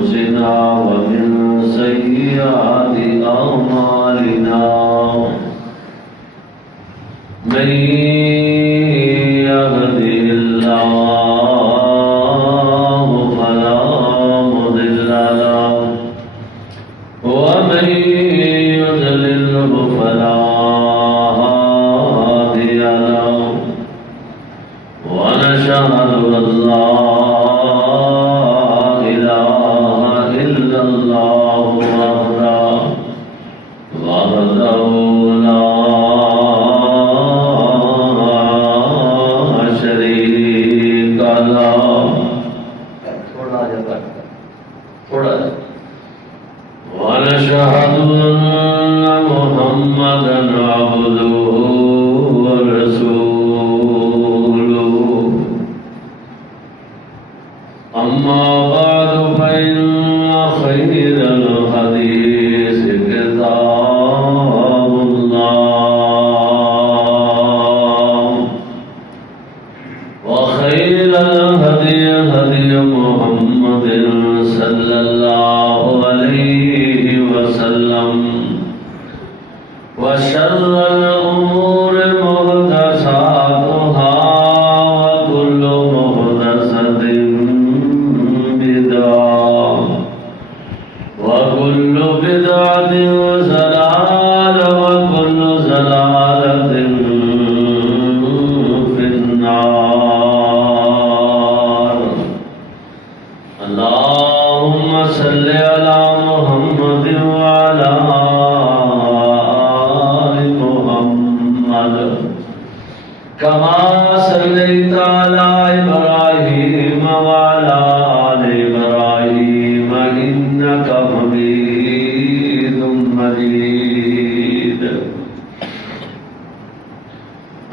أنفسنا ومن سيئات أعمالنا من يهده الله فلا مضل له ومن يضلله فلا هادي له ونشهد أن لا إله إلا الله وحده لا شريك له ونشهد أن محمدا عبده ورسوله أما بعد فإن خير الحديث كتاب الله وخير الهدي هدي محمد صلى الله عليه وسلم وشر الأمور محدثاتها وكل محدثة بدعة وكل بدعة ضلالة وكل ضلالة في النار اللهم صل على محمد وعلى آل محمد كما صليت على إبراهيم وعلى آل إبراهيم إنك حميد مجيد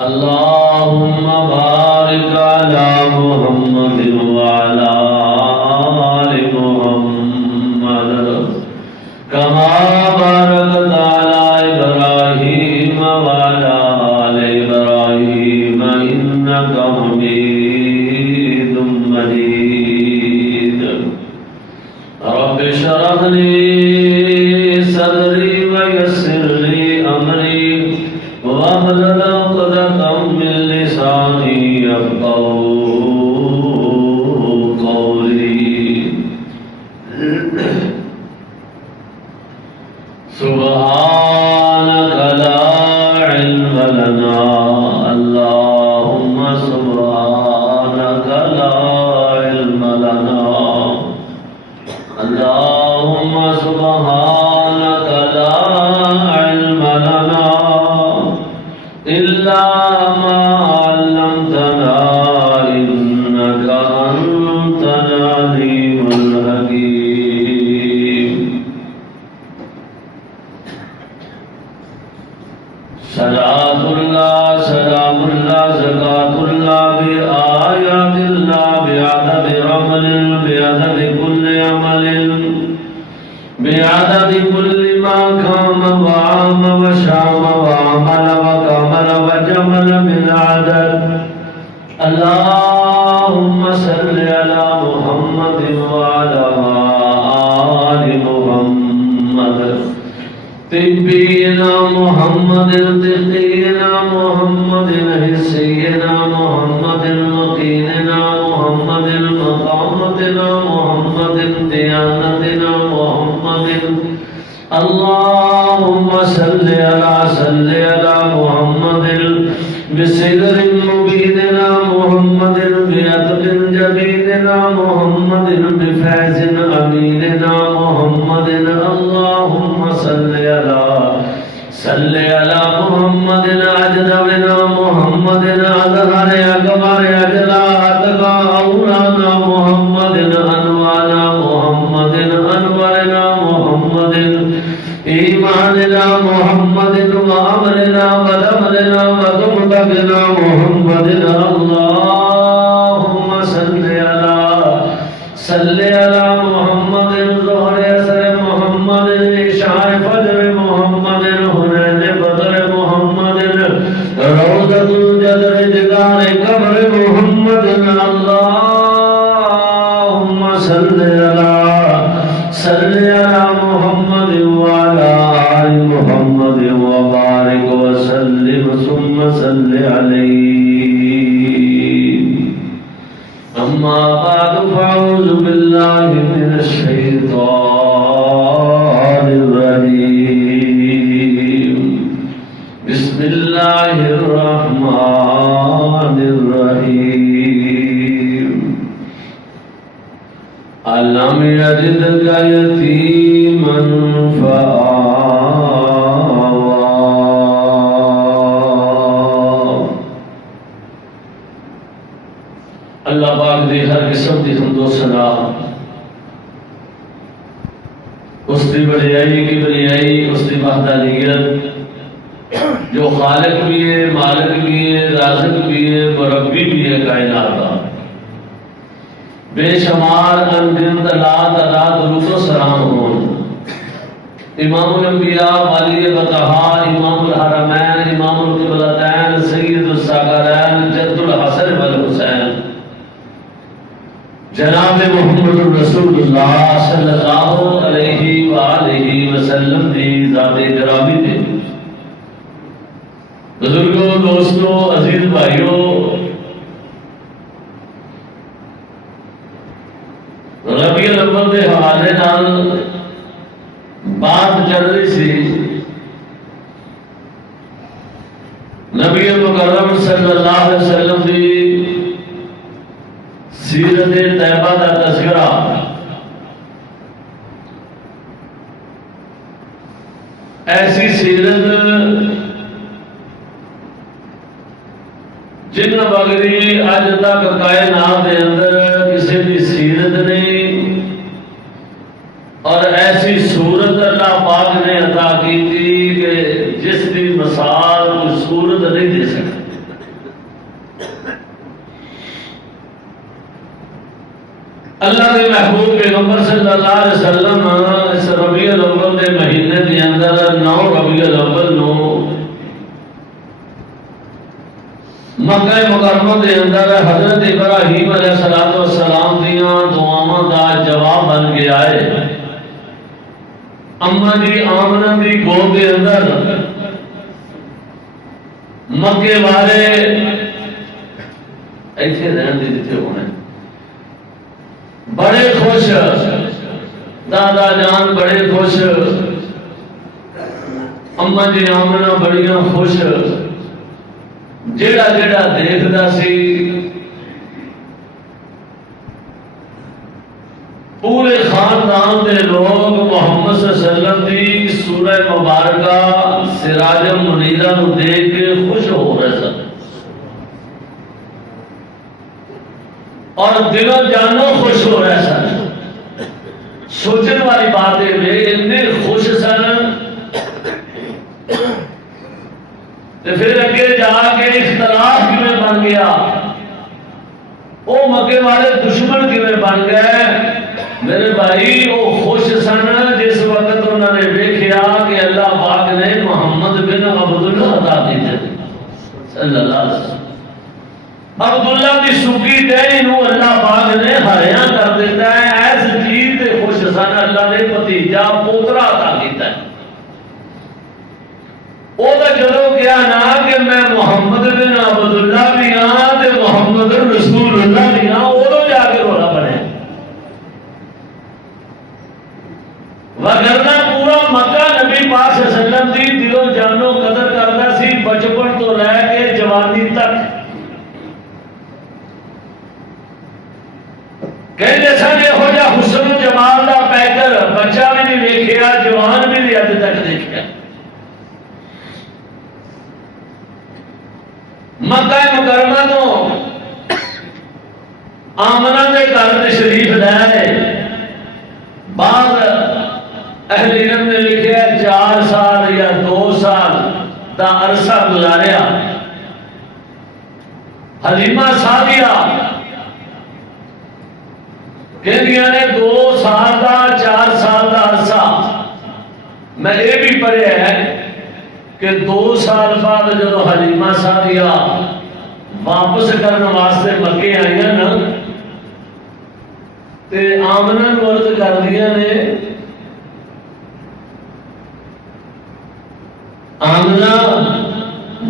اللهم بارك على محمد وعلى آل محمد كما باركت على إبراهيم وعلى آل إبراهيم إنك حميد مجيد رب اشرح لي صدري ويسر لي أمري واحلل عقدة من لساني يفقهوا قولي سبحانك لا علم لنا اللهم سبحانك لا علم لنا اللهم سبحانك لا علم لنا إلا ما علمتنا إنك أنت العليم الحكيم صلاة الله سلام الله زكاة الله بآيات الله بعدد عمل بعدد كل عمل بعدد كل ما قام وعام وشام وعمل وكمل وجمل بالعدد اللهم صل على محمد وعلى آل محمد طبينا محمد تقينا محمد حسينا محمد مقيننا محمد مقامتنا محمد ديانتنا محمد اللهم صل على محمد بصدر مبيننا محمد بعدد جميلنا محمد بفيض أميننا محمد اللهم صل على محمد أجنبنا محمد أظهر أكبر أجلا أتقى أولانا محمد أنوانا محمد أنورنا محمد إيماننا محمد وأمرنا ودمرنا وذنبنا محمد اللهم صل على محمد ظهر أسر محمد عشاء فجر محمد هنين بدر محمد صل على محمد وعلى آل محمد وبارك وسلم ثم صل عليه أما بعد فأعوذ بالله من الشيطان الرجيم بسم الله الرحمن الرحيم ألم يجدك يتيما فآوى اللہ پاک دی ہر قسم دی حمد و ثنا اس دی بڑائی کی بڑائی اس دی وحدانیت جو خالق بھی ہے، مالک بھی ہے، رازق بھی ہے، مربی بھی ہے کائنات کا، بے شمار انگنت لا تعداد درود و سلام ہوں امام الانبیاء والی بطحا امام الحرمین امام القبلتین سید الساقرین جد الحسن والحسین جناب محمد رسول اللہ صلی اللہ علیہ وآلہ وسلم دی ذات گرامی دے بزرگوں، دوستوں، عزیز بھائیوں، ربیع الاول کے حوالے نال بات چل رہی سی نبی مکرم صلی اللہ علیہ وسلم کی سیرت طیبہ کا تذکرہ۔ ایسی سیرت جن بغری اج تک کائنات کے اندر کسی کی سیرت نہیں، اور ایسی صورت اللہ پاک نے عطا کی تھی کہ جس کی مثال کوئی صورت نہیں دے سکتی۔ اللہ کے محبوب پیغمبر صلی اللہ علیہ وسلم اس ربیع الاول کے مہینے کے اندر 9 ربیع الاول نو مکہ مکرمہ کے اندر حضرت ابراہیم علیہ السلام دیاں دعاواں دا جواب بن کے آئے۔ اما جی آمنہ دی گود کے اندر مکے والے ایتھے رہن دی جتھے ہونے بڑے خوش، دادا جان بڑے خوش، اما جی آمنہ بڑیاں خوش، جیڑا جیڑا دیکھدا سی پورے خاندان دے لوگ محمد صلی اللہ علیہ وسلم دی سورہ مبارکہ سراج منیرہ نو دیکھ کے خوش ہو رہے سن، اور دلوں جانوں خوش ہو رہے سن۔ سوچنے والی بات ہے کہ اتنے خوش سن تو پھر اگے جا کے اختلاف کیویں بن گیا، وہ مکے والے دشمن کیویں بن گئے؟ میرے بھائی وہ خوش سن جس وقت انہوں نے دیکھا کہ اللہ پاک نے محمد بن عبداللہ عطا کیتے صلی اللہ علیہ وسلم۔ عبداللہ کی سوکی دہی نو اللہ پاک نے ہریاں کر دیتا ہے، ایس چیز تے خوش سن اللہ نے بھتیجا پوترا عطا کیتا ہے۔ وہ تو جدو کیا نا کہ میں محمد بن عبداللہ بھی ہاں تے محمد رسول اللہ بھی ہاں، ادو جا کے رولا بنے، وگرنہ پورا مکہ نبی پاک صلی اللہ علیہ وسلم دی دلوں جانوں قدر کرتا سی، بچپن تو لے کے جوانی تک۔ کہتے سن یہ ہو جا حسن و جمال دا پیکر بچہ بھی نہیں دیکھیا، جوان بھی نہیں اج تک دیکھیا۔ مکہ مکرمہ تو آمنہ دے گھر تشریف لائے، بعض اہل علم نے لکھا 4 سال یا 2 سال دا عرصہ گزاریا۔ حلیمہ سعدیہ کہندیاں نے 2 سال دا 4 سال دا عرصہ، میں یہ بھی پڑھیا ہے کہ 2 سال بعد جب حلیمہ سعدیہ واپس کرنے واسطے مکے آئیاں نا تے آمنہ نو عرض کر دیا نے آمنا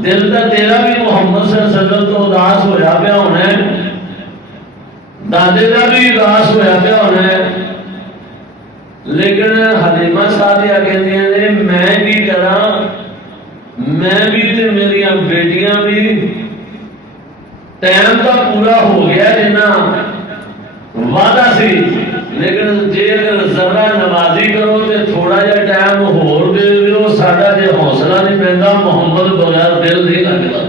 دل کا تیرا بھی محمد صلی اللہ علیہ وسلم تو اداس ہویا پیا ہونا ہے، دادے کا بھی اداس ہویا پیا ہونا ہے، لیکن حلیمہ سعدیہ کہتی ہیں میں کی کرا، میں بھی تے میری بیٹیاں بھی ٹائم تو پورا ہو گیا جنا وعدہ سی، لیکن جے اگر ذرا نوازی کرو تو تھوڑا جا ٹائم ہور دے دیو، ساڈا جے حوصلہ نہیں پیندا محمد بغیر دل نہیں لگدا۔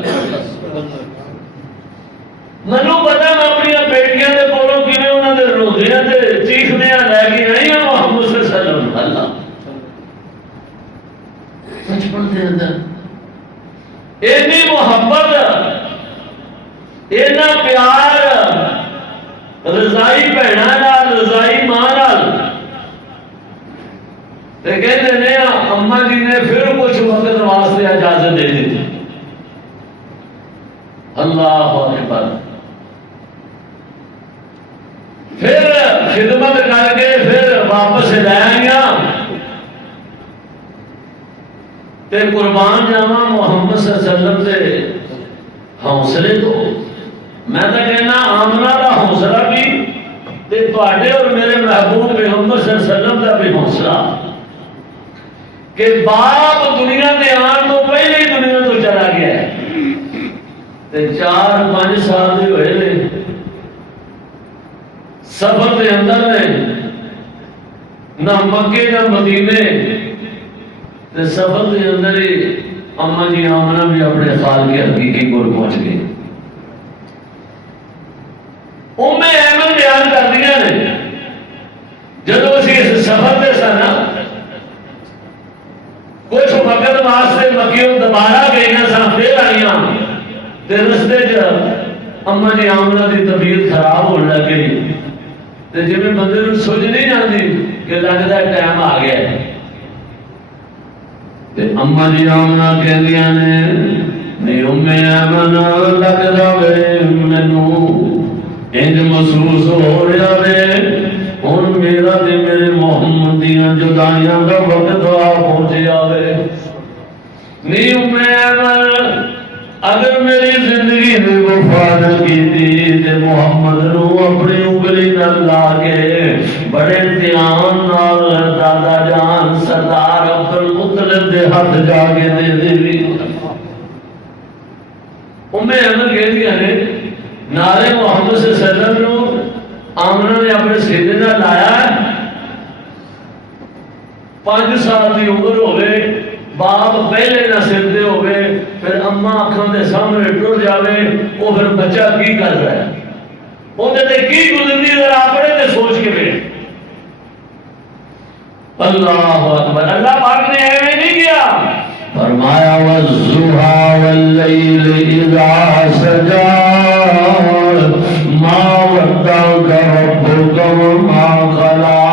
مینوں پتا میں اپنی بیٹیاں دے کولوں کیویں انہاں دے روزیاں تے چیخدیاں لے کے آئی ہوں محمد صلی اللہ علیہ وسلم۔ اللہ بچپن دے اندر اینی محبت، اینا پیار رضائی بہنا نال، رضائی ماں نال، تے کہندے نے اما جی نے پھر کچھ وقت واسطے اجازت دے دی۔ اللہ اکبر۔ پھر خدمت کر کے پھر واپس لے آئیاں تے قربان جاواں محمد صلی اللہ علیہ وسلم دے حوصلے تو میں تو کہنا آمنہ کا حوصلہ بھی تے تواڈے اور میرے محبوب پیغمبر صلی اللہ علیہ وسلم کا بھی حوصلہ کہ باپ دنیا میں آن تو پہلے ہی دنیا تو چلا گیا ہے تے 4-5 سال دے ہوئے نے سفر دے اندر نے نہ مکے نہ مدینے تے سفر دے اندر ہی اما جی آمنہ بھی اپنے خال کے حقیقی کول پہنچ گئی۔ ام ایمن بیان کر دیا نے جدو اسی اس سفر دے سن کچھ وقت واسطے مکیوں دوبارہ گئی سن پھر آئیاں تے رستے چ اما جی آمنہ دی طبیعت خراب ہونے لگ گئی تے جی میں بندے نوں سوچ نہیں جاندی کہ لگدا ہے ٹائم آ گیا ہے تے اما جی آمنہ کہندیاں نے نہیں ام ایمن لگدا وے مینوں انج محسوس ہو رہا ہے ہن میرا تے میرے محمد دیاں جدائیاں دا وقت آ پہنچیا وے۔ نہیں ام ایمن اگر میری زندگی نے وفا نہ کیتی تے محمد نو اپنی انگلی نال لا کے بڑے دھیان نال دادا جان سردار عبد المطلب دے ہاتھ جا کے دے دیوی۔ ام ایمن کہدیاں نے نارے محمد صلی اللہ علیہ وسلم نو آمنہ نے اپنے سیدے نہ لایا ہے 5 سال دی عمر ہوئے باپ پہلے نہ سر دے ہوئے پھر اما اکھاں دے سامنے ٹر جاوے وہ پھر بچہ کی کر رہا ہے وہ تے کی گزرنی ذرا اپنے تے سوچ کے بیٹھ۔ اللہ اکبر۔ اللہ پاک نے ایویں نہیں کیا فرمایا والضحى والليل اذا سجى ما ودعك ربك وما قلى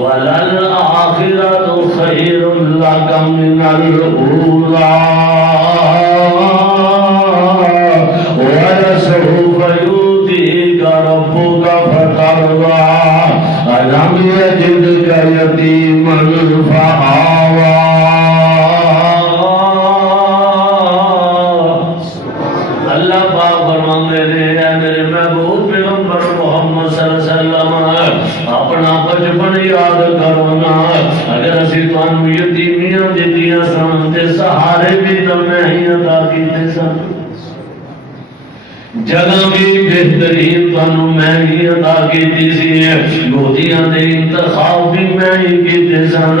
وللآخرة خير لك من الأولى ولسوف يؤتيك ربك فترضى ألم يجدك يتيما فآوى۔ اللہ پاک فرماندے نے میرے محبوب پیغمبر محمد صلی اللہ علیہ وسلم اپنا بچپن یاد کرو نا اگر اسی تانوں یتیمیاں دتیاں سن تے سہارے بھی تو میں ہی عطا کیتے سن جگہ بھی بہترین تانوں میں ہی عطا کیتی سی گودیاں دے انتخاب بھی میں ہی کیتے سن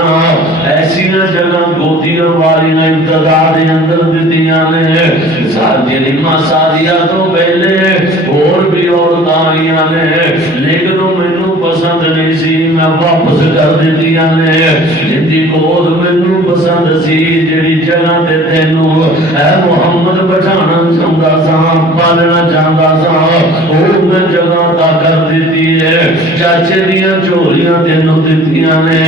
ایسی جگہ گودیاں والیاں ابتدا دے اندر دتیاں نے حلیمہ سعدیہ تو پہلے اور بھی عورتاں آئیاں نے لیکن مینوں پسند نہیں سی میں واپس کر دتیاں نے جدی گود مینوں پسند سی جڑی جگہ تے تینوں اے محمد بٹھانا چاہندا سا پالنا چاہندا سا او میں جگہ عطا کر دتی ہے چاچے دیاں چوریاں تینوں دتیاں نے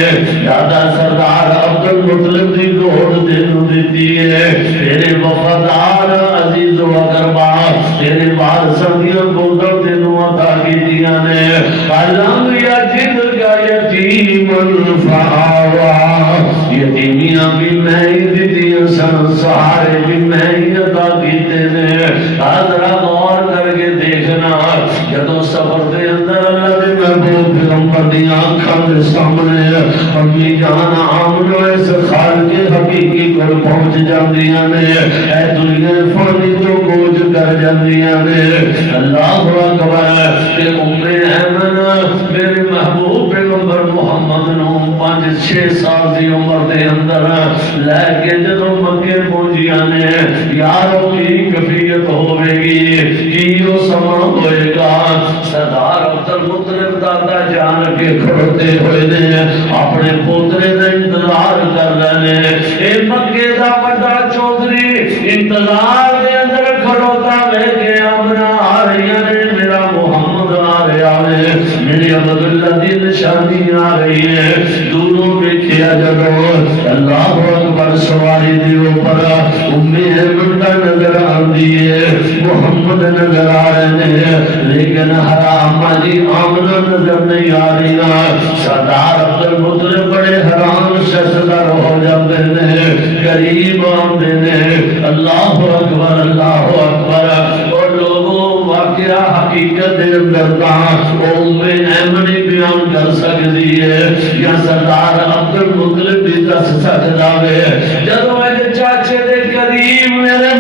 دادا سردار عبد المطلب دی گود تینوں دتی ہے تیرے وفادار عزیز و اقربا تیرے وارثاں دیاں گوداں تینوں عطا کیتیاں نے علم یجد کا یتیما فآوی یتیمیاں بھی میں ہی دتیاں سن سن سہارے بھی میں ہی عطا کیتے نے ذرا غور کر کے دیکھنا جدوں سفر دے اندر اللہ دے محبوب پیغمبر دی آنکھاں دے سامنے امی جان آمنہ اس خالق حقیقی کو پہنچ جاندیاں نے اے دنیا فانی تو گوج کر جاندیاں نے اللہ اکبر کہ ام ایمن میرے محبوب پیغمبر محمد نو 5-6 سال دی عمر دے اندر لے کے جدوں مکے پہنچیاں نے یارو کی کفیت ہوے گی کی وہ سما ہوئے گا سردار عبد المطلب دادا جان کے کھڑوتے ہوئے نے اپنے پوترے کا انتظار کر رہے ہیں اے مکے دا بڑا چودھری انتظار دے اندر کھڑوتا لے کے آمنا آ رہی نے میرا محمد آ رہا ہے میری عبداللہ دی نشانی آ رہی ہے دونوں دیکھیا جدو اللہ اکبر سواری دی اوپر امی ایمن کا نظر آندی ہے محمد نظر آ رہے ہیں لیکن حرام جی آمنہ نظر نہیں آ رہی سردار عبد المطلب بڑے حرام ششدر ہو جاتے ہیں قریب آمدے نے اللہ اکبر اللہ اکبر اور لوگوں واقعہ حقیقت دے اندر ام ایمنی بیان کر سکتی ہے یا سردار عبد المطلب بھی دس سکتا ہے جدو ایک چاچے دے قریب میرے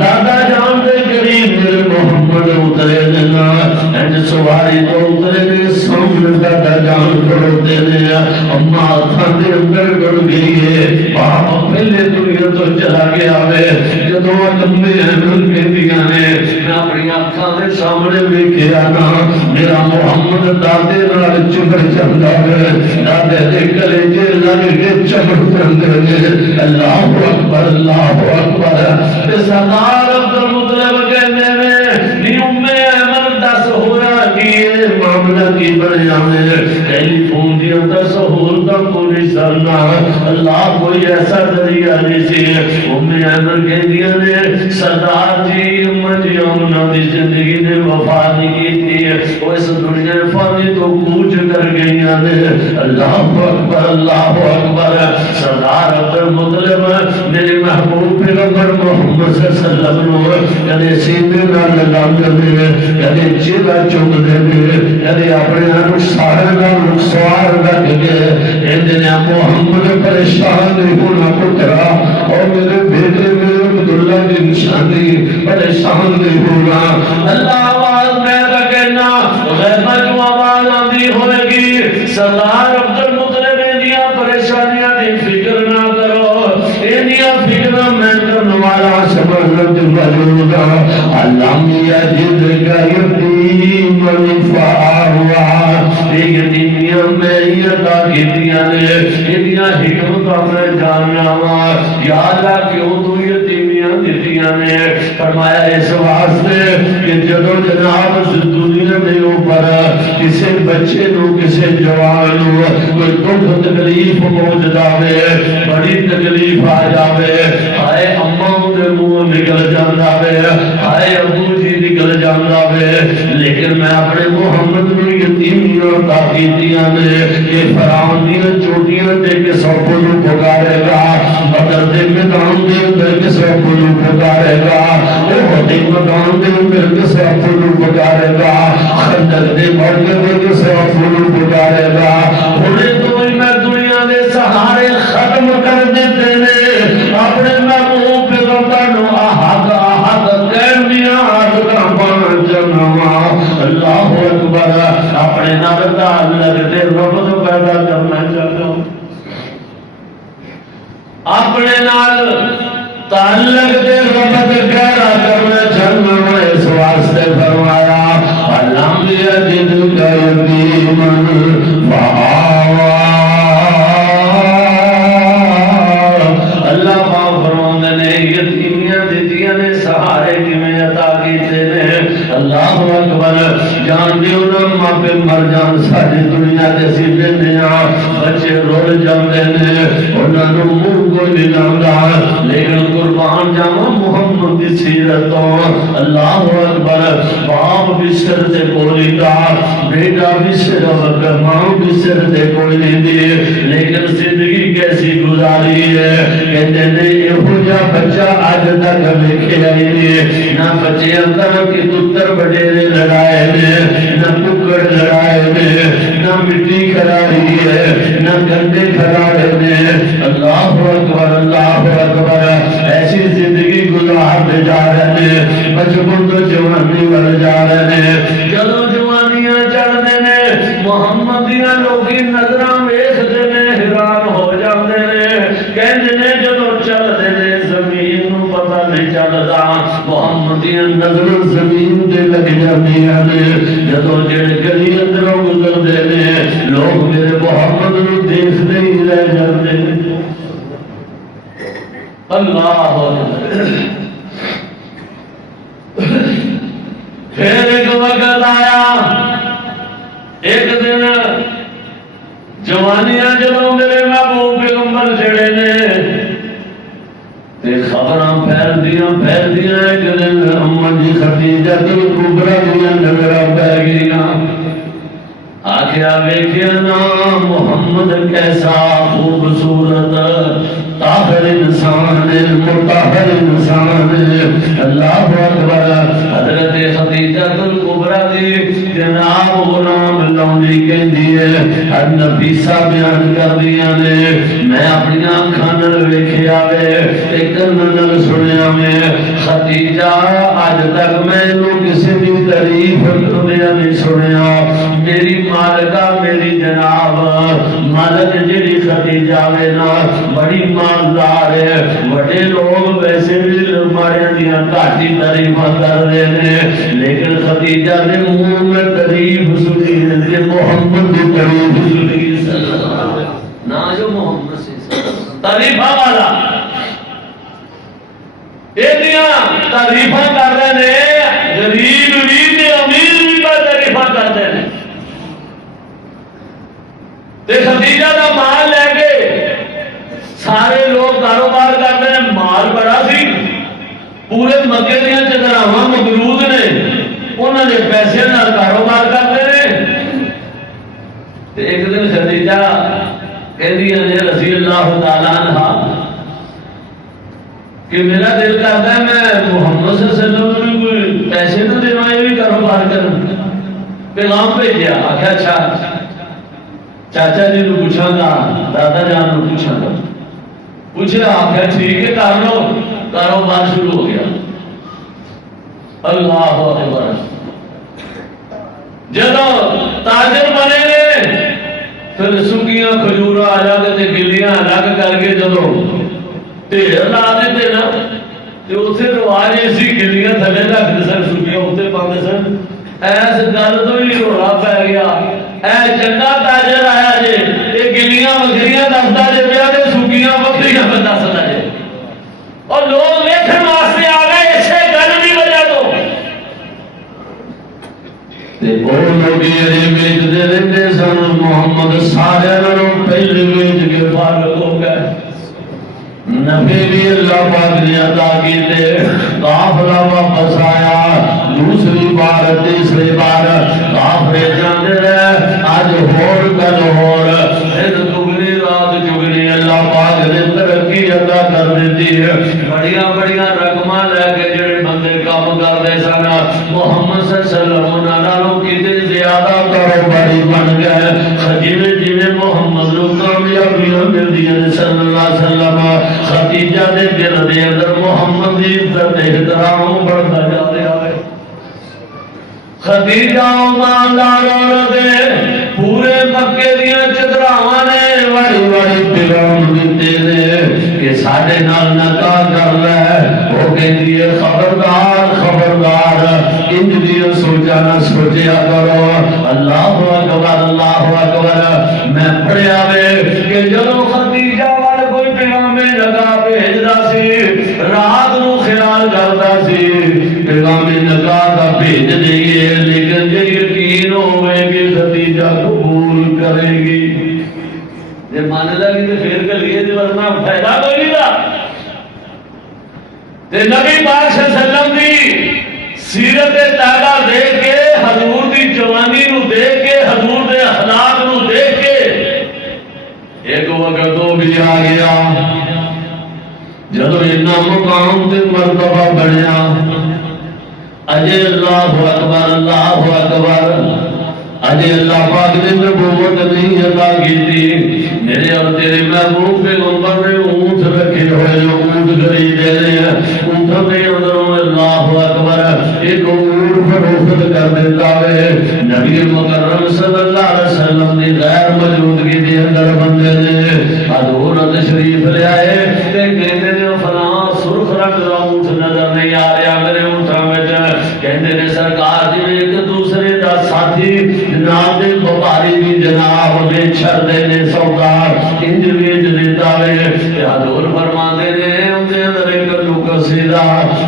دادا جان دے قریب میرے محمد اترے دینا اینج سواری تو اترے دے سامنے دادا جان کھڑوتے نے اما ہاتھاں دے اندر گڑ گئی ہے باپ پہلے دنیا تو چلا گیا ہے جدو امی ایمن کہندیاں نے میں اپنی آنکھاں دے سامنے ویکھیا نا میرا محمد دادے نال چبڑ جاندا ہے دادے دے کلیجے لگ کے چبڑ جاندے نے اللہ اکبر اللہ اکبر سردار عبد المطلب کہندے نے نی ام ایمن دس ہورا کی معاملہ کی بنیا ہے ٹیلی فون دی اندر سہولتاں کوئی سرنا اللہ کوئی ایسا ذریعہ نہیں سی ام ایمن کہندیاں نے سردار جی امت یومنا دی زندگی نے وفا نہیں کی وہ اس دنیا فانی تو کوچ کر گئیاں نے اللہ اکبر اللہ اکبر سردار عبد المطلب میرے محبوب پیغمبر محمد صلی اللہ علیہ وسلم کدے سینے نال لگاندے نے کدے چیلا چومدے نے کدے اپنے انو سارے نال سوار رکھ کے کہندے نے محمد پریشان نہیں ہونا پترا اور میرے بیٹے میرے عبداللہ کی نشانی پریشان نہیں ہونا اللہ آواز میں کہنا غیبت جو آواز آندی ہوئے گی سردار عبد المطلب اندیاں پریشانیاں دی فکر نہ کرو اندیاں فکر میں کرنے والا سبحانت وجودہ علم یجد کا یتیم نفاہوا یتیمیاں میں عطا کیتیاں نے اندیاں حکمتاں میں جاننا وا یا اللہ کیوں تو یتیمیاں دیتیاں نے فرمایا اس واسطے کہ جدو جناب اس دنیا دے اوپر کسی بچے نو کسی جوان نو کوئی دکھ تکلیف پہنچ جاوے بڑی تکلیف آ جاوے ہائے اماں دے منہ نکل جاندا وے ہائے ابو جی نکل جاندا وے لیکن میں اپنے محمد نو یتیمیاں عطا کیتیاں نے کہ فرعون دی چوٹیاں تے کے سب نو پکارے گا بدر دے میدان دے اندر کے سب نو پکارے گا وہ دے میدان دے اندر کے سب نو پکارے گا خندق دے مرکز کے سب نو پکارے گا انہیں تو میں دنیا دے سہارے ختم کر دیتے نے اپنے محبوب پیغمبر نو احد کہن دیا احد کا پان جنما اللہ اکبر اپنے نال تعلق دے ربط پیدا کرنا چاہتا ہوں اپنے نال تعلق دے ربط پیدا کرنا چاہتا ہوں اس واسطے فرمایا علم یجد کا یتیما فآوا اللہ پاک فرماندے نے یتیمیاں دیتیاں نے سہارے کیویں عطا کیتے نے اللہ اکبر جان دیو نا ماں پہ مر جان ساری دنیا دے سی دینے بچے رول جاندے نے انہاں نو منہ کوئی نہیں لاندا لیکن قربان جاواں محمد دی سیرتوں اللہ اکبر باپ بھی سر تے کوئی دا بیٹا بھی سر وقت ماں بھی سر تے کوئی نہیں دی لیکن زندگی کیسی گزاری ہے کہتے نے یہ جا بچہ اج تک ویکھیا ہی نہیں، نہ بچے اندر کی پتر وڈیرے لڑائے نے، نہ ککڑ لڑائے نے، نہ مٹی کھلائی ہے، نہ گندے کھلاڑے نے۔ اللہ اکبر اللہ اکبر، ایسی زندگی گزارتے جا رہے ہیں، بچپن تو جوانی بڑھ جا رہے ہیں، جدوں جوانیاں چڑھتے ہیں محمد دیاں لوکی نظراں ویکھدے نے حیران ہو جاندے نے، کہندے نے جدوں چلدے نے زمین نوں پتہ نہیں چلدا، محمد دیاں نظراں زمین تے لگ جاندیاں نے، جدوں جڑے گلی اندروں گزردے نے لوگ میرے محمد نوں دیکھدے ہی رہ جاندے نے۔ اللہ پھر ایک وقت آیا، ایک دن جوانیاں جدوں میرے محبوب پیغمبر چڑھے نے تے خبراں پھیلدیاں ایک دن اماں جی خدیجہ کبریٰ دیاں نظراں پہ گئیاں، آخیا ویکھیا نا محمد کیسا خوبصورت طاہر انسان ہے، مطہر انسان ہے۔ اللہ اکبر، حضرت خدیجہ کبریٰ دی جناب غلام لونڈی کہندی ہے، نفیسہ بیان کردیاں نے، میں اپنی اکھاں نال ویکھیا وے تے کاناں نال سنیا وے، خدیجہ اج تک مینوں کسی دی تعریف کردیاں نہیں سنیا، میری مالکہ میری جناب مالک جڑی خدیجہ وے نا بڑی مالدار ہے، بڑے لوگ ویسے بھی ماڑیاں دیاں گھاٹی تعریفاں کر رہے ہیں، لیکن خدیجہ نے منہ میں تعریف سنی ہے، محمد کی تعریف سنی صلی اللہ علیہ وسلم، نا جو محمد سے تعریفاں والا ایڈیاں تعریفاں کر رہے ہیں، غریب بھی تے امیر بھی تعریفاں کرتے ہیں۔ تے خدیجہ کا مال لے کے سارے لوگ کاروبار کرتے ہیں، مال بڑا سی، پورے مکے دیا چدراواں مقروض نے، انہوں نے پیسے نال کاروبار کرتے ہیں۔ تے ایک دن خدیجہ کہندی ہے رضی اللہ تعالیٰ عنہ کہ میرا دل کرتا ہے میں محمد صلی اللہ علیہ وسلم کو کوئی پیسے نہ دیواں، یہ بھی کاروبار کروں، پیغام بھیجیا، آخیا اچھا چاچا جی نو پوچھاں گا، دادا جان نو پوچھاں گا، پوچھے آخیا ٹھیک ہے کر لو، کاروبار شروع ہو گیا۔ اللہ اکبر، جدوں تاجر بنے نے پھر سکیاں کھجوراں الگ تے گلیاں الگ کر کے جدوں ڈھیر لا دیتے نا تے اتنے رواج ایسی گلیاں تھلے رکھتے سن، سکیاں اتنے پاندے سن۔ ایس گل تو ہی رولا پی گیا، اے چنگا تاجر آیا جے یہ گلیاں وکھریاں دستا جے پیا تے سکیاں وکھریاں پہ دستا جے، اور لوگ ویکھن واسطے آ گئے اسے گل کی وجہ تو۔ وہ لوگ ویچتے رہتے سن، محمد سارے پہلے ویچ کے فارغ ہو گئے، نبی بھی اللہ پاک نے عطا کیتے، قافلہ واپس آیا، دوسری بار تیسری بار قافلے جاندے رہے، آج ہور کل ہور، پھر دگنی رات چگنی اللہ پاک نے ترقی عطا کر دیتی ہے۔ بڑیاں بڑیاں رقماں لے کے جڑے بندے کام کرتے سن، محمد صلی اللہ علیہ وسلم انہاں نالوں کتے زیادہ کاروباری بن گئے، جویں جویں محمد نوں کامیابیاں ملدیاں صلی اللہ علیہ وسلم، خدیجہ دے دل دے اندر محمد دی عزت احترام بڑھتا جا رہا ہے۔ خدیجہ مالدار عورت ہے، پورے مکے دیاں چدراواں نے بڑی بڑی پیغام دیتے نے کہ ساڈے نال نکاح کر لے، وہ کہندی ہے خبردار خبردار انج دی سوچا نہ سوچیا کرو۔ اللہ اکبر اللہ اکبر، میں پڑھیا وے کہ جدوں خدیجہ وال کوئی پیغام نکاح بھیجدا سی، رات نو خیال کردا سی پیغام نکاح دا بھیج دئیے، لیکن جے یقین ہوئے کہ خدیجہ قبول کرے گی، جے مان لگی تو پھر کلیے جے ورنہ فائدہ کوئی نہیں دا۔ تے نبی پاک صلی اللہ علیہ وسلم دی سیرت طیبہ دیکھ کے، حضور دی جوانی نو دیکھ کے، حضور دے اخلاق نو دیکھ کے ایک وقت وہ بھی آ گیا، جدو اتنا مقام تے مرتبہ بنیا اجے اللہ اکبر اللہ اکبر اجے اللہ پاک نے نبوت نہیں عطا کی تھی میرے اور تیرے محبوب پیغمبر نے اونٹ رکھے ہوئے اونٹ خریدے ہیں اونٹوں کے اندروں اللہ اکبر ایک اونٹ فروخت کر دیتا ہے نبی مکرم صلی اللہ علیہ وسلم کی غیر موجودگی کے اندر بندے نے حضور تشریف لے آئے تے کہتے نے فلاں سرخ رنگ کا اونٹ نظر نہیں آ رہا میرے اونٹاں وچ کہتے نے سرکار جی ایک دوسرے دا ساتھی جناب دے وپاری بھی جناب ویچر دے نے سودا انج ویچ دیتا ہے حضور فرماندے نے اندے اندر ایک لوک سیدھا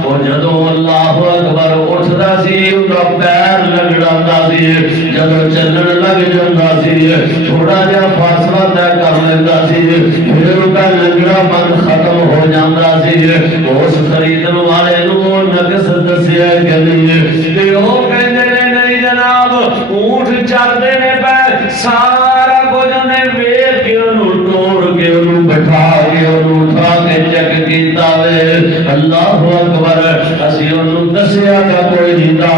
او جدوں اللہ اکبر اٹھدا سی اوندا پیر لگڑاندا سی جدوں چلن لگ جاندا سی تھوڑا جہا فاصلہ طے کر لیندا سی پھر اوندا لنگڑا پن ختم ہو جاندا سی اس خریدن والے نو نقص دسیا کہ نہیں تے او کہندے نے نہیں جناب اونٹ چلتے نے پہ سارا کچھ نے ویکھ کے انہوں ٹور کے انہوں بٹھا کے انہوں اٹھا کے چیک کیتا وے اللہ اکبر اسی انہوں دسیا کا کوئی نہیں تھا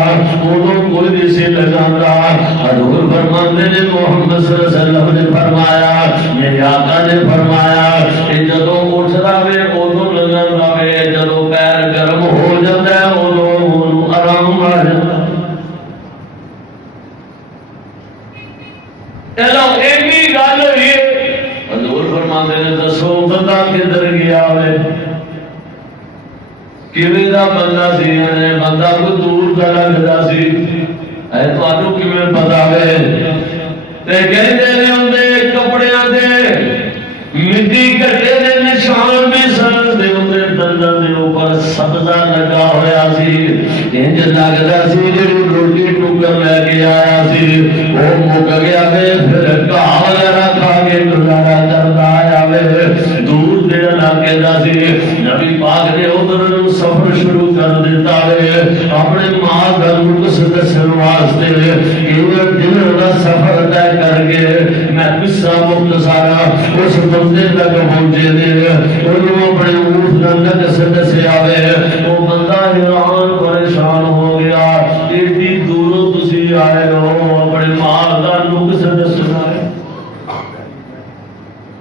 انہوں کوئی نہیں سے لگاندا حضور فرماندے نے محمد صلی اللہ علیہ وسلم نے فرمایا میرے آقا نے فرمایا کہ جدوں اٹھدا وے اودوں لگاندا وے جدوں پیر گرم ہو جاندا ہے اودوں آرام آ جاندا چلو ایک گل ہوئی حضور فرماندے نے دسو بندہ کدھر گیا وے کیویں دا بندہ سی نے بندہ کو دور دا لگدا سی اے تانوں کیویں پتا وے تے کہندے نے اندے کپڑیاں دے مٹی کٹے دے نشان بھی سن دے اندے دنداں دے اوپر سبزہ لگا ہویا سی انج لگدا سی جڑی روٹی ٹکر لے کے آیا سی وہ مک گیا وے پھر گھاہ وغیرہ کھا کے گزارا کرتا آیا وے دور دے علاقے دا سی نبی پاک نے ادھر سفر شروع کر دیتا وے اپنے ماں دا نقص دسن واسطے ایک دن دا سفر طے کر کے میں قصہ مختصر اس بندے تک پہنچے دے انہوں اپنے اونٹ دا نقص دسیا وے وہ بندہ حیران پریشان ہو گیا ایڈی دوروں تسی آئے ہو اپنے ماں دا نقص دسنا ہے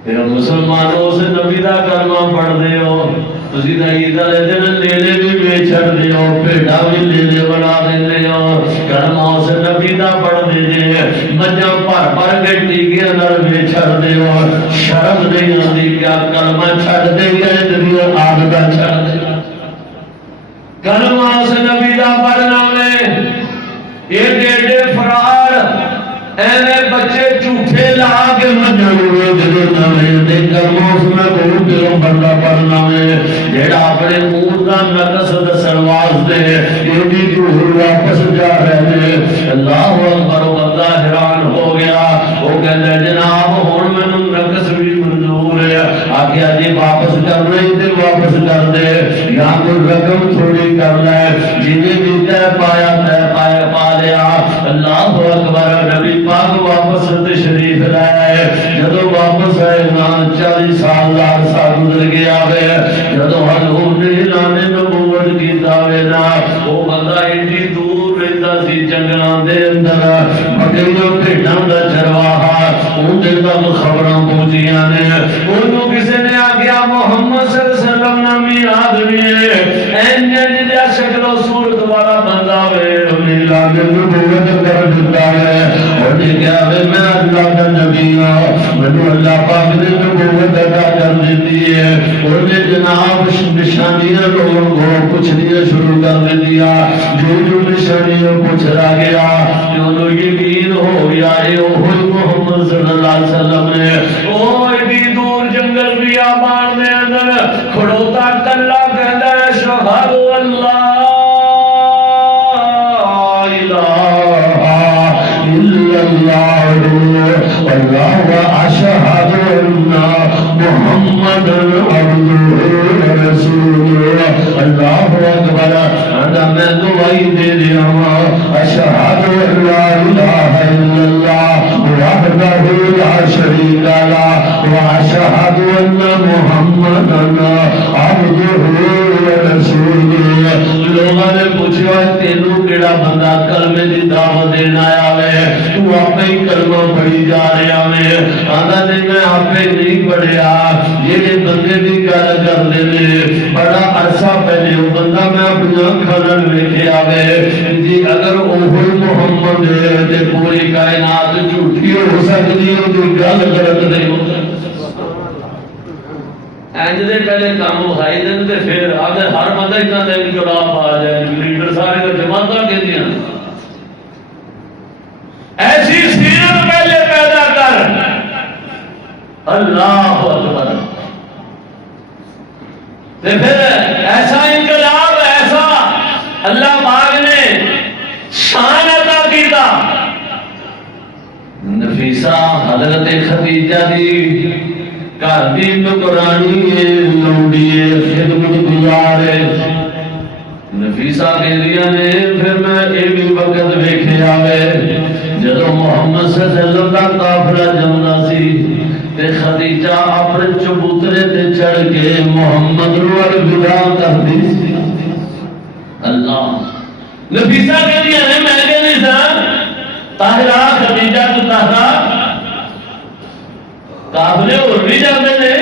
پھر مسلمانوں سے نبی دا کلمہ پڑھ دے ہو تسی دا عید والے دن لیلے بھی بیچ چھڑ دے ہو بھیڈا بھی لیلے بنا دے ہو کلمہ سے نبی دا پڑھ دے دے مجھا پر کے ٹیکے اندر بیچ چھڑ دے ہو شرم نہیں آتی کیا کلمہ چھڑ دے گئے دنیا آگ دا چھڑ دے کلمہ سے نبی دا پڑھنا میں ایڈے ایڈے فرار اینے بچے جھوٹے لا کے مجھوڑے دینا میں دیکھر موس میں بہت دلوں بندہ پڑھنا میں جیڑا اپنے موردہ نقص دسرواز دے یہ بھی دور واپس جا رہے ہیں اللہ اکبر بندہ حیران ہو گیا وہ کہتے جناب ہون میں نقص بھی منظور ہے آگیا جی واپس کر رہی تھے واپس کر دے یا کوئی رقم تھوڑی کر لے جنہیں بھی تے پایا پا لیا اللہ اکبر نبی پاک واپس تشریف لائے جدو واپس آئے نا 40 سال عرصہ گزر گیا وے جدو حضور نے اعلان نبوت کیتا وے نا وہ بندہ ایڈی دور رہتا سی جنگلاں دے اندر بکریاں بھیڈاں دا چرواہا اون دے تک خبراں پہنچیاں نے اونوں کسے نے آگیا محمد صلی اللہ علیہ وسلم نامی آدمی ہے اینج جا شکل و صورت والا بندہ وے انہیں اعلان نبوت کر دیتا ہے اور نے کہا وے میں اللہ کا نبی ہوں میں اللہ پاک نے نبوت عطا کر دیتی ہے اور نے جناب نشانیاں لوگوں کو پوچھنیاں شروع کر دیا جو جو نشانیاں پوچھ رہا گیا جو لوگ یقین ہو گیا اے اوہی محمد صلی اللہ علیہ وسلم نے او ایڈی دور جنگل بیابان میں اندر کھڑوتا کلا کہتا ہے شہاد اللہ اللہ اشہد ان محمد عبدہ رسول اللہ اکبر انا میں دعائی دے دیا ہوں اشہد ان لا الہ الا اللہ وحدہ لا شریک لہ اشہد ان محمدا عبدہ ورسولہ. لوگوں نے پوچھا تینوں کیڑا بندہ کلمے دی دعوت دینا آیا وے, تو آپ ہی کلمہ پڑھی جا رہا وے. آندا نہیں میں آپ نہیں پڑھیا, یہ بندے دی گل کرتے ہیں بڑا عرصہ پہلے وہ بندہ میں اپنی اکھاں نال ویکھیا وے جی. اگر اوہی محمد ہے تے پوری کائنات جھوٹی ہو سکتی ہے, کوئی گل غلط نہیں ہو سکتی. اینج دے پہلے کام وکھائی دین تے پھر آدھے ہر بندہ اتنا دن جواب آ جائے, لیڈر سارے کو جماعتاں کہندیاں ایسی سیرت پہلے پیدا کر. اللہ اکبر. تے پھر ایسا انقلاب, ایسا اللہ پاک نے شان عطا کیتا. نفیسہ حضرت خدیجہ دی گھر دی نوکرانی ہے, لونڈی ہے, خدمت گزار ہے. نفیسہ کہندیاں نے پھر میں یہ بھی وقت ویکھیا وے جدو محمد صلی اللہ علیہ وسلم کا قافلہ جمنا سی تے خدیجہ اپنے چبوترے تے چڑھ کے محمد نو الوداع کردی سی. اللہ نفیسہ کہندیاں نے میں کہندی سا طاہرہ خدیجہ تو طاہرہ قافلے اور بھی جاندے نے,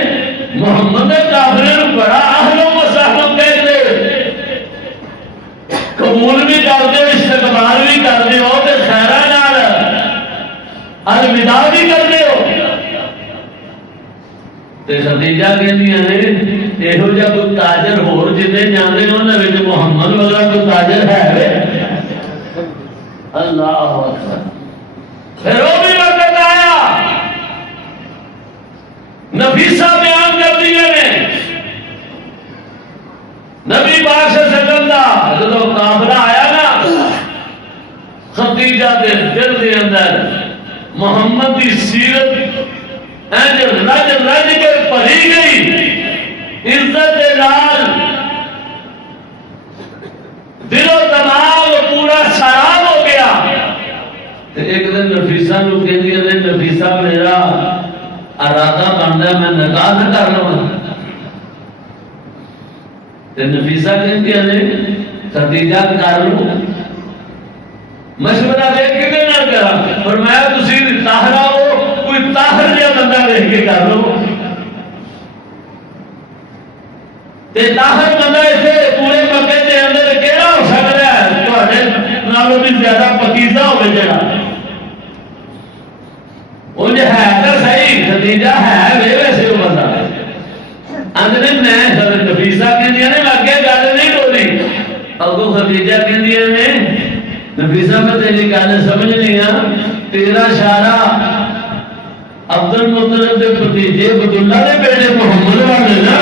محمد کے قافلے نو بڑا اہل و صحبت کہتے, قبول بھی کرتے ہو, استقبال بھی کرتے ہو, تے خیرہ نال الوداع بھی کرتے ہو. تے خدیجہ کہندیاں نے ایہو جا کوئی تاجر ہور جنے جاندے انہاں وچ محمد والا کوئی تاجر ہے وے. اللہ اکبر. پھر وہ بھی وقت آیا نفیسہ بیان کر دیے نے نبی پاک صلی اللہ علیہ وسلم دا جدو قافلہ آیا نا خدیجہ دے دل دے اندر محمد دی سیرت انج رج رج کے بھری گئی, عزت دے نال دل و دماغ پورا سراب ہو گیا. ایک دن نفیسہ نو کہندی نے نفیسہ میرا ارادہ بنتا ہے میں نکاح نہ کر لوں. نفیسہ کہندی نے خدیجہ کر لو, مشورہ دے کے نہ کرا, فرمایا تسی طاہرہ ہو کوئی طاہر جہا بندہ دیکھ کے کر لو. تے طاہر بندہ ایسے پورے مکے دے اندر کیڑا ہو سکتا ہے تواڈے نالوں بھی زیادہ پکیزہ ہوے جڑا انج ہے تو صحیح. خدیجہ ہے وے ویسے وہ بندہ اندر میں حضرت نفیسہ کہندیاں نے اگے گل نہیں ڈولی, اگوں خدیجہ کہندیاں نے نفیسہ میں تیری گل سمجھ نہیں آ, تیرا اشارہ عبد المطلب دے بھتیجے عبداللہ دے بیٹے محمد والے نا,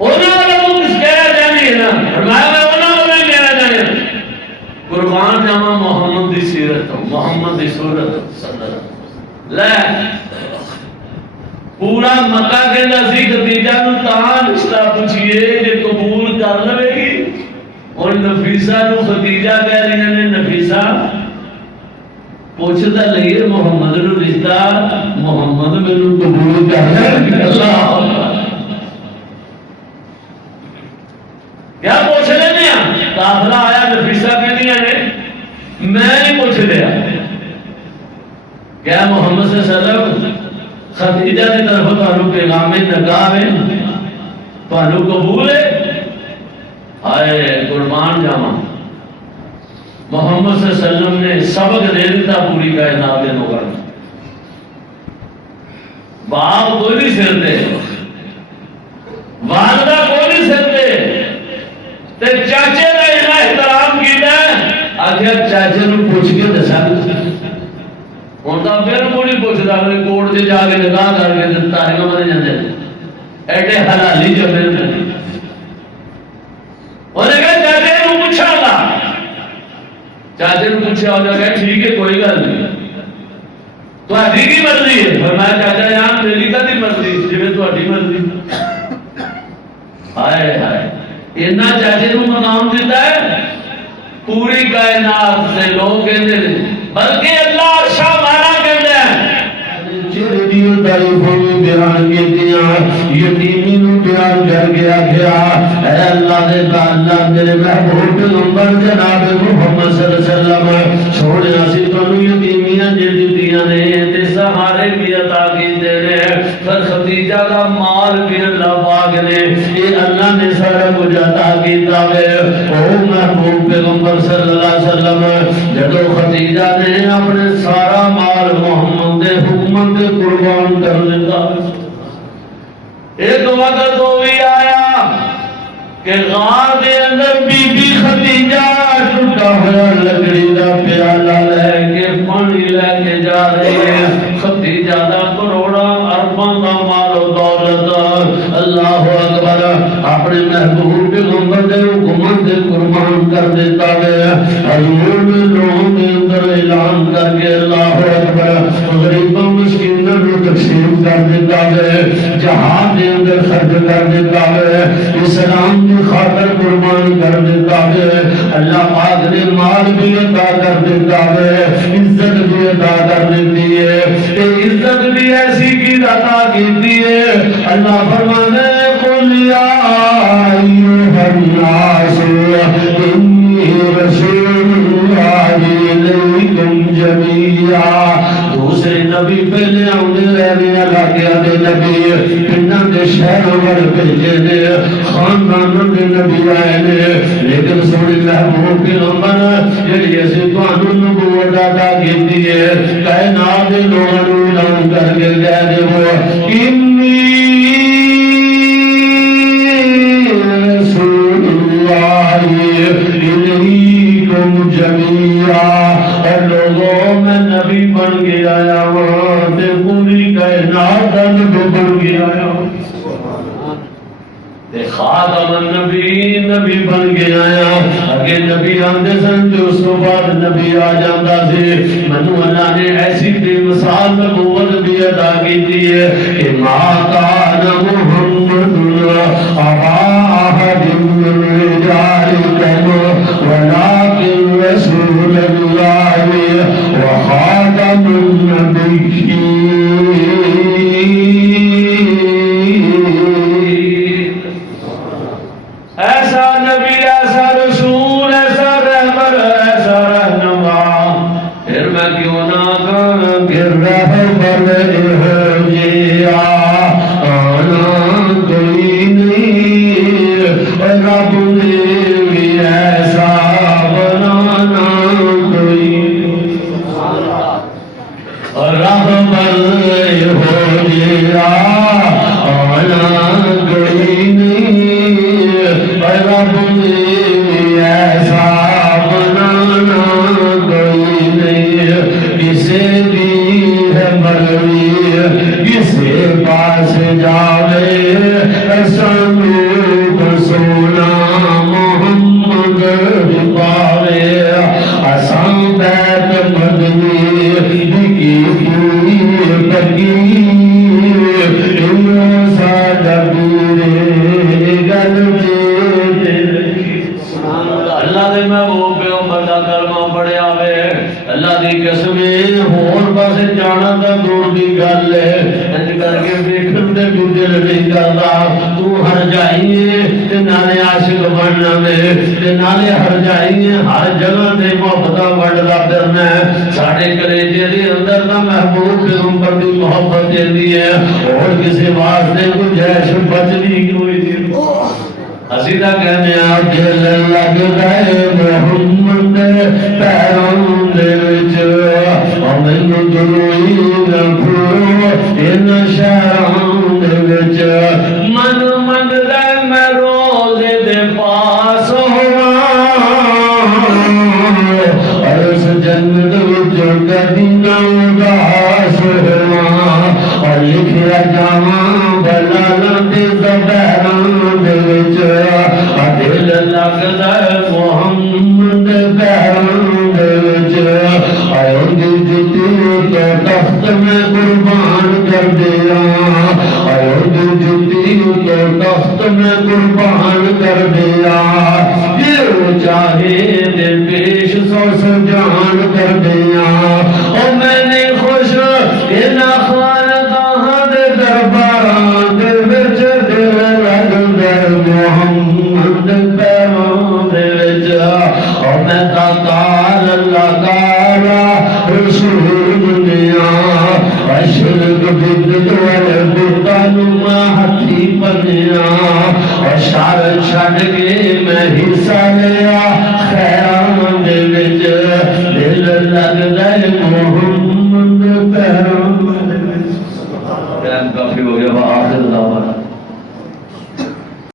انہاں نوں کس کہہ جانی ہے نا, فرمایا میں انہاں نوں نہیں کہنا چاہیے. قربان جاواں محمد دی سیرت, محمد دی صورت صلی اللہ لے پورا مکہ کہندا سی خدیجہ نو تاں رشتہ پوچھئے کہ قبول کر لے گی. اور نفیسہ نو خدیجہ کہہ رہی نے نفیسہ پوچھتا لئیے محمد نو رشتہ, محمد مینوں قبول کر لے. اللہ کیا پوچھ لینے ہیں. قافلہ آیا نفیسہ کہندیاں نے میں نہیں پوچھ لیا کیا محمد صلی اللہ علیہ وسلم خدیجہ کی طرف تانوں پیغام نکاح ہے, تانوں قبول ہے. آئے قربان جاواں محمد صلی اللہ علیہ وسلم نے سبق دے دیتا پوری کائنات دے لوگوں کو. باپ کوئی نہیں سر دے, والدہ کوئی نہیں سر دے, تے چاچے نے اتنا احترام کیتا آخر چاچے نو پوچھ کے دسا. ہوں تو بالکل نہیں پوچھتا, اپنے کوٹ سے جا کے نکاح کر کے تاریخ بنے جاتے ایڈے حلالی جمے. انہیں کہا چاچے نو پوچھا گا, چاچے نو پوچھا ہو جائے ٹھیک ہے کوئی گل نہیں, تہاڈی کی مرضی ہے. فرمایا چاچا جان میری کدی مرضی جی تہاڈی مرضی. ہائے ہائے اتنا چاچے نو مقام دیتا ہے پوری کائنات سے لوگ کہتے ہیں, بلکہ اللہ عرشہ مارا کہتے ہیں دی تعریفوں میں بیان کیتیاں یتیمی نو بیان کر کے آکھیا اے اللہ دے اللہ میرے محبوب پیغمبر جناب محمد صلی اللہ علیہ وسلم چھوڑے اسی تانوں یتیمیاں جڑی دیاں نے تے سہارے بھی عطا کیتے نے پر خدیجہ دا مال بھی اللہ پاک نے یہ اللہ نے سارا کچھ عطا کیتا ہے او محبوب پیغمبر صلی اللہ علیہ وسلم جدو خدیجہ نے اپنے سارا مال محمد دے حکم تے قربان کر دیتا ایک وقت وہ بھی آیا کہ غار دے اندر بی بی خدیجہ ٹوٹا ہوا لکڑی دا پیالہ لے کے پانی لے کے جا رہی ہے خدیجہ دا کروڑا ارباں دا مال و دولت اللہ اکبر اپنے محبوب پیغمبر دے حکم دے قربان کر دیتا ہے حضور نے لوگوں کے اندر اعلان کر کے اللہ اکبر غریبوں مسکینوں کو تقسیم کر دیتا ہے جہاد دے اندر خرچ کر دیتا ہے اسلام کی خاطر قربان کر دیتا ہے اللہ پاک نے مال بھی عطا کر دیتا ہے عزت بھی عطا کر دیتی ہے یہ عزت بھی ایسی کی عطا کیتی ہے اللہ فرمانے قل یا ایھا الناس انی رسول اللہ الیکم جمیعا دوسرے نبی پہلے آنے رہنے علاقہ دے نبی پنڈاں دے شہروں پر بھیجے نے خاندانوں کے نبی آئے نے لیکن سونے محبوب پیغمبر جڑی اسی تانوں نبوت عطا کیتی ہے کائنات دے لوگاں نوں اعلان کر کے کہہ دے وہ انی رسول اللہ الیکم جمیعا اے لوگوں میں نبی بن کے آیا ہوں تے پوری کائنات دا نبی بن کے آیا ہوں خاتم النبی نبی بن کے آیا اگے نبی آندے سن جو اس کو بعد نبی آ جاتا سی منو اللہ نے ایسی بے مثال نبوت بھی عطا کی ہے کہ ما کان محمد ابا احد من رجالکم ولکن رسول اللہ وخاتم النبیین ایسا نبی ایسا رسول ایسا رحمت ایسا رہنما پھر میں کیوں نہ کہوں کہ رہبر ہو جیا آنا کوئی نہیں رب نے بھی ایسا بنانا کوئی رہبر ہو جیا آنا کوئی نہیں رب نے ایسا بنانا کوئی نہیں کسے بھی ہے مروی کسے پاس جاوے سنو سونا محمد پاوے اساں بیت مدنی کی بگی سادہ میرے گل اللہ دے محبوب پیغمبر دا کلمہ پڑھیا وے اللہ دی قسم ہور پاسے جانا دا دور دی گل ہے انج کر کے ویکھن تے بھی دل نہیں کردا تو ہر جائیے تے نالے عاشق بننا وے تے نالے ہر جائیے ہر جگہ تے محبت وڈدا پھرنا ہے ساڈے کلیجے دے اندر دا محبوب پیغمبر دی محبت دیندی ہے اور کسی واسطے کوئی جیش بچنی کوئی نہیں حسیدہ کہنے آپ دل لگ گئے محمد پیروں دے وچ امن دلوئی نکھو ان شہروں دے وچ من من دے میں روزے دے پاس ہوا عرص جنت وچ کدی نہ اداس ہوا اور لکھیا جاواں بلالاں دے زبیراں دے وچ دل لگدا محمد پیروں دے وچ آئے جتی تو تخت میں قربان کر دیا آئے جتی تو تخت میں قربان کر دیا جو چاہے دے پیش سو سجان کر دیا اور میں نے خوش ان اخوان کا اللہ تعالی رسول دنیا اشرک بدت والبتان ما ہتھی بنیا اور شر چھڈ کے میں حصہ لیا خیران دے وچ دل لگدا